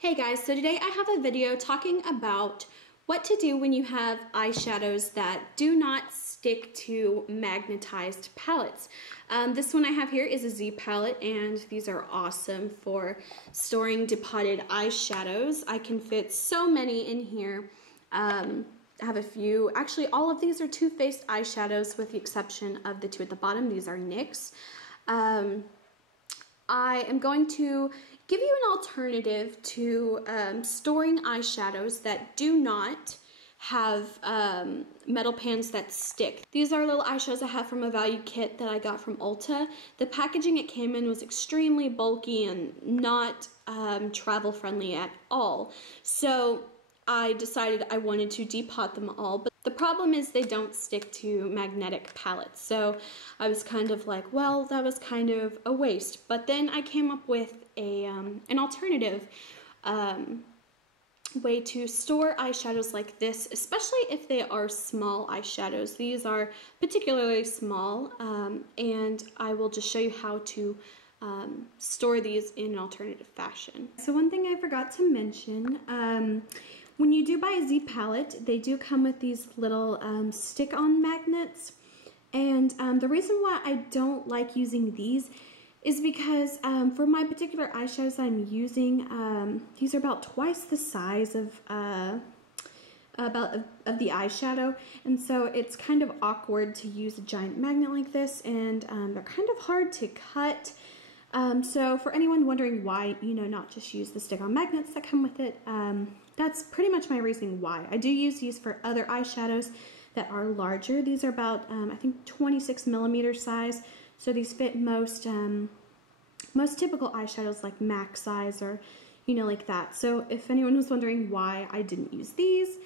Hey guys, so today I have a video talking about what to do when you have eyeshadows that do not stick to magnetized palettes. This one I have here is a Z palette, and these are awesome for storing depotted eyeshadows. I can fit so many in here. I have a few. Actually, all of these are Too Faced eyeshadows with the exception of the two at the bottom. These are NYX. I am going to give you an alternative to storing eyeshadows that do not have metal pans that stick. These are little eyeshadows I have from a value kit that I got from Ulta. The packaging it came in was extremely bulky and not travel friendly at all. So I decided I wanted to depot them all, but the problem is they don't stick to magnetic palettes. So I was kind of like, well, that was kind of a waste. But then I came up with an alternative way to store eyeshadows like this, especially if they are small eyeshadows. These are particularly small, and I will just show you how to store these in an alternative fashion. So one thing I forgot to mention, when you do buy a Z palette, they do come with these little stick-on magnets, and the reason why I don't like using these is because for my particular eyeshadows I'm using, these are about twice the size of the eyeshadow, and so it's kind of awkward to use a giant magnet like this, and they're kind of hard to cut. So for anyone wondering why, not just use the stick-on magnets that come with it, that's pretty much my reasoning why. I do use these for other eyeshadows that are larger. These are about, I think, 26 millimeter size. So these fit most typical eyeshadows like MAC size or, like that. So if anyone was wondering why I didn't use these,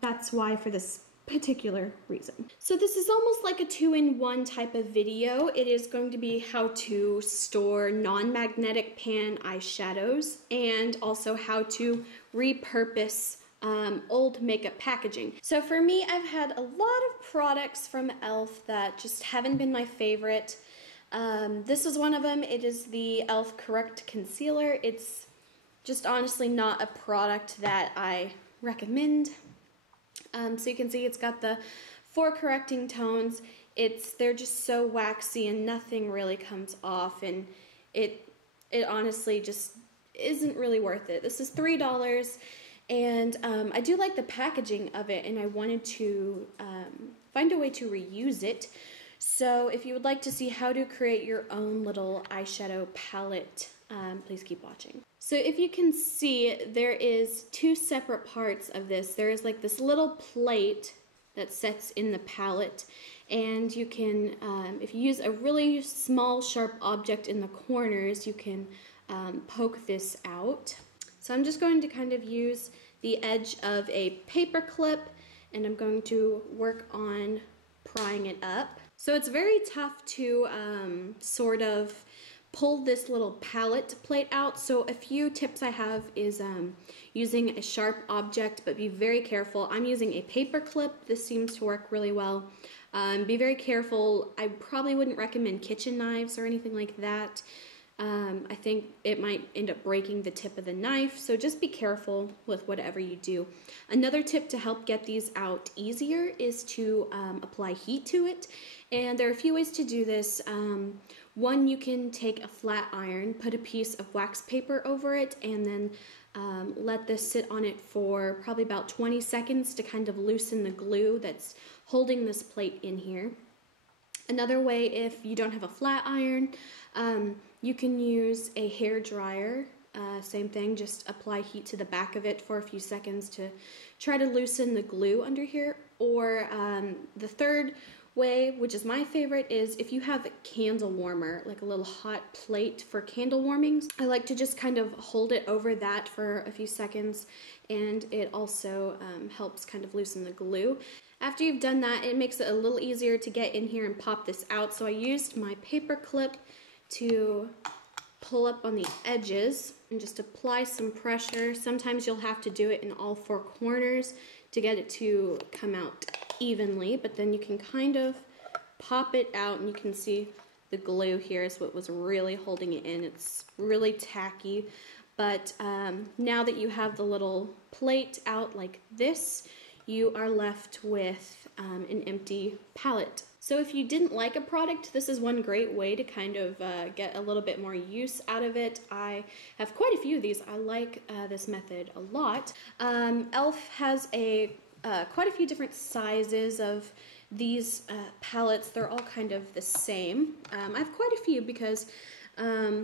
that's why, for this particular reason. So this is almost like a two-in-one type of video. It is going to be how to store non-magnetic pan eyeshadows and also how to repurpose old makeup packaging. So for me, I've had a lot of products from e.l.f. that just haven't been my favorite. This is one of them. It is the e.l.f. Corrective Concealer. It's just honestly not a product that I recommend. So you can see it's got the 4 correcting tones. They're just so waxy and nothing really comes off, and it honestly just isn't really worth it. This is $3, and I do like the packaging of it, and I wanted to find a way to reuse it. So if you would like to see how to create your own little eyeshadow palette, please keep watching. So if you can see, there is 2 separate parts of this. There is like this little plate that sets in the palette, and you can, if you use a really small sharp object in the corners, you can poke this out. So I'm just going to kind of use the edge of a paper clip, and I'm going to work on prying it up. So it's very tough to sort of pull this little palette plate out. So a few tips I have is using a sharp object, but be very careful. I'm using a paper clip. This seems to work really well. Be very careful. I probably wouldn't recommend kitchen knives or anything like that. I think it might end up breaking the tip of the knife, so just be careful with whatever you do. Another tip to help get these out easier is to apply heat to it, and there are a few ways to do this. One, you can take a flat iron, put a piece of wax paper over it, and then let this sit on it for probably about 20 seconds to kind of loosen the glue that's holding this plate in here. Another way, if you don't have a flat iron, you can use a hair dryer. Same thing, just apply heat to the back of it for a few seconds to try to loosen the glue under here. Or the third way, which is my favorite, is if you have a candle warmer, like a little hot plate for candle warmings. I like to just kind of hold it over that for a few seconds, and it also helps kind of loosen the glue. After you've done that, it makes it a little easier to get in here and pop this out. So I used my paper clip to pull up on the edges and just apply some pressure. Sometimes you'll have to do it in all 4 corners to get it to come out evenly, but then you can kind of pop it out, and you can see the glue here is what was really holding it in. It's really tacky, but now that you have the little plate out like this, you are left with an empty palette. So if you didn't like a product, this is one great way to kind of get a little bit more use out of it. I have quite a few of these. I like this method a lot. e.l.f. has quite a few different sizes of these palettes. They're all kind of the same. I have quite a few because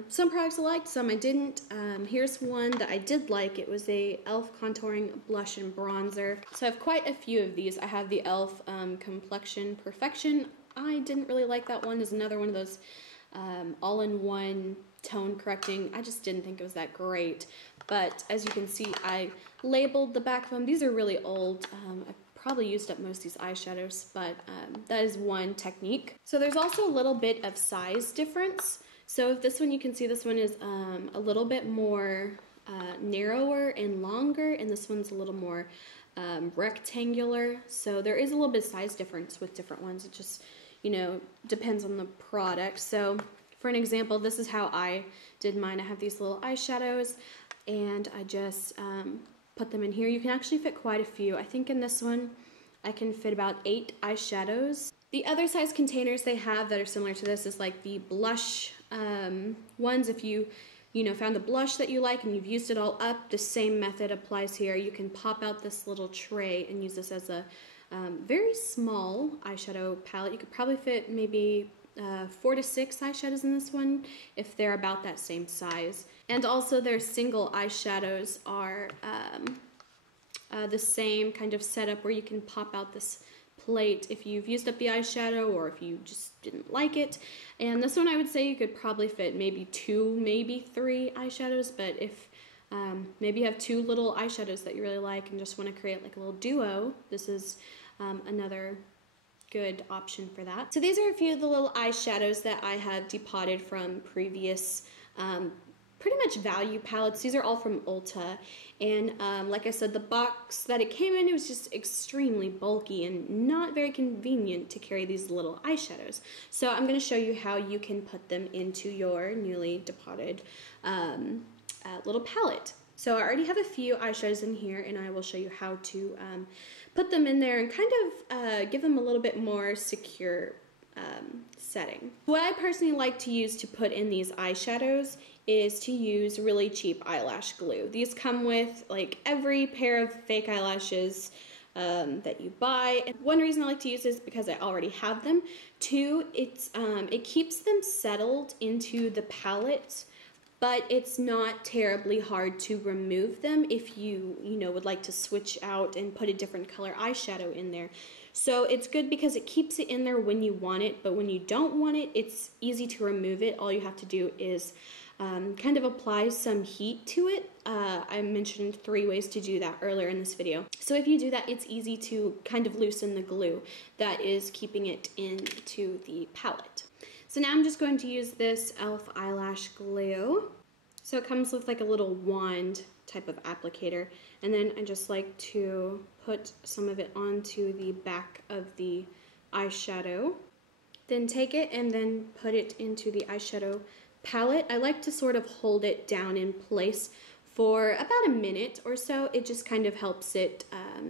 some products I liked, some I didn't. Here's one that I did like. It was a e.l.f. contouring blush and bronzer. So I have quite a few of these. I have the e.l.f. Complexion Perfection. I didn't really like that one. There's another one of those all-in-one tone correcting. I just didn't think it was that great. But as you can see, I labeled the back of them. These are really old. I probably used up most of these eyeshadows, but that is one technique. So there's also a little bit of size difference. So if this one, you can see this one is a little bit more narrower and longer, and this one's a little more rectangular. So there is a little bit of size difference with different ones. It just, you know, depends on the product. So for an example, this is how I did mine. I have these little eyeshadows, and I just put them in here. You can actually fit quite a few. I think in this one, I can fit about 8 eyeshadows. The other size containers they have that are similar to this is like the blush ones. If you found a blush that you like and you've used it all up, the same method applies here. You can pop out this little tray and use this as a very small eyeshadow palette. You could probably fit maybe 4 to 6 eyeshadows in this one if they're about that same size. And also their single eyeshadows are the same kind of setup where you can pop out this plate if you've used up the eyeshadow or if you just didn't like it. And this one I would say you could probably fit maybe 2, maybe 3 eyeshadows, but if maybe you have 2 little eyeshadows that you really like and just want to create like a little duo, this is another good option for that. So these are a few of the little eyeshadows that I have depotted from previous pretty much value palettes. These are all from Ulta, and like I said, the box that it came in, it was just extremely bulky and not very convenient to carry these little eyeshadows. So I'm going to show you how you can put them into your newly depotted little palette. So I already have a few eyeshadows in here, and I will show you how to put them in there and kind of give them a little bit more secure setting. What I personally like to use to put in these eyeshadows is to use really cheap eyelash glue. These come with like every pair of fake eyelashes that you buy. And one reason I like to use this is because I already have them. 2, it keeps them settled into the palette, but it's not terribly hard to remove them if you would like to switch out and put a different color eyeshadow in there. So it's good because it keeps it in there when you want it, but when you don't want it, it's easy to remove it. All you have to do is kind of apply some heat to it. I mentioned 3 ways to do that earlier in this video. So if you do that, it's easy to kind of loosen the glue that is keeping it into the palette. So now I'm just going to use this e.l.f. eyelash glue. So it comes with like a little wand type of applicator, and then I just like to put some of it onto the back of the eyeshadow. Then take it and then put it into the eyeshadow palette. I like to sort of hold it down in place for about a minute or so. It just kind of helps it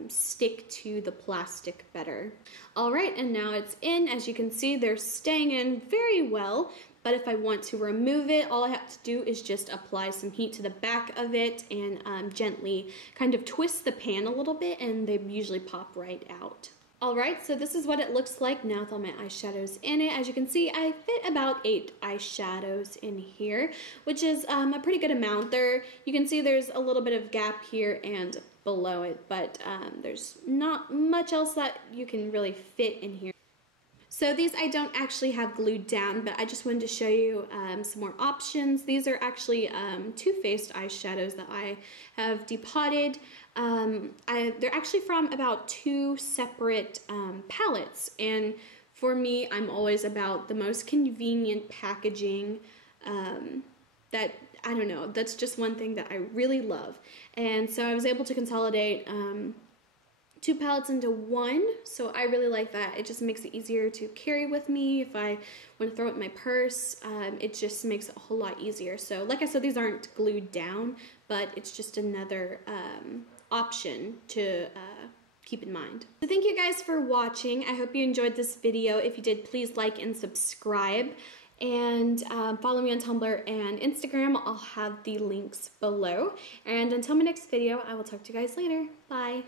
stick to the plastic better. Alright, and now it's in. As you can see, they're staying in very well, but if I want to remove it, all I have to do is just apply some heat to the back of it and gently kind of twist the pan a little bit, and they usually pop right out. Alright, so this is what it looks like now with all my eyeshadows in it. As you can see, I fit about 8 eyeshadows in here, which is a pretty good amount. You can see there's a little bit of gap here and below it, but there's not much else that you can really fit in here. So these I don't actually have glued down, but I just wanted to show you some more options. These are actually Too-Faced eyeshadows that I have depotted. They're actually from about 2 separate palettes, and for me, I'm always about the most convenient packaging. That, I don't know, that's just one thing that I really love. And so I was able to consolidate 2 palettes into 1, so I really like that. It just makes it easier to carry with me. If I want to throw it in my purse, it just makes it a whole lot easier. So like I said, these aren't glued down, but it's just another option to keep in mind. So thank you guys for watching. I hope you enjoyed this video. If you did, please like and subscribe. And follow me on Tumblr and Instagram. I'll have the links below. And until my next video, I will talk to you guys later. Bye.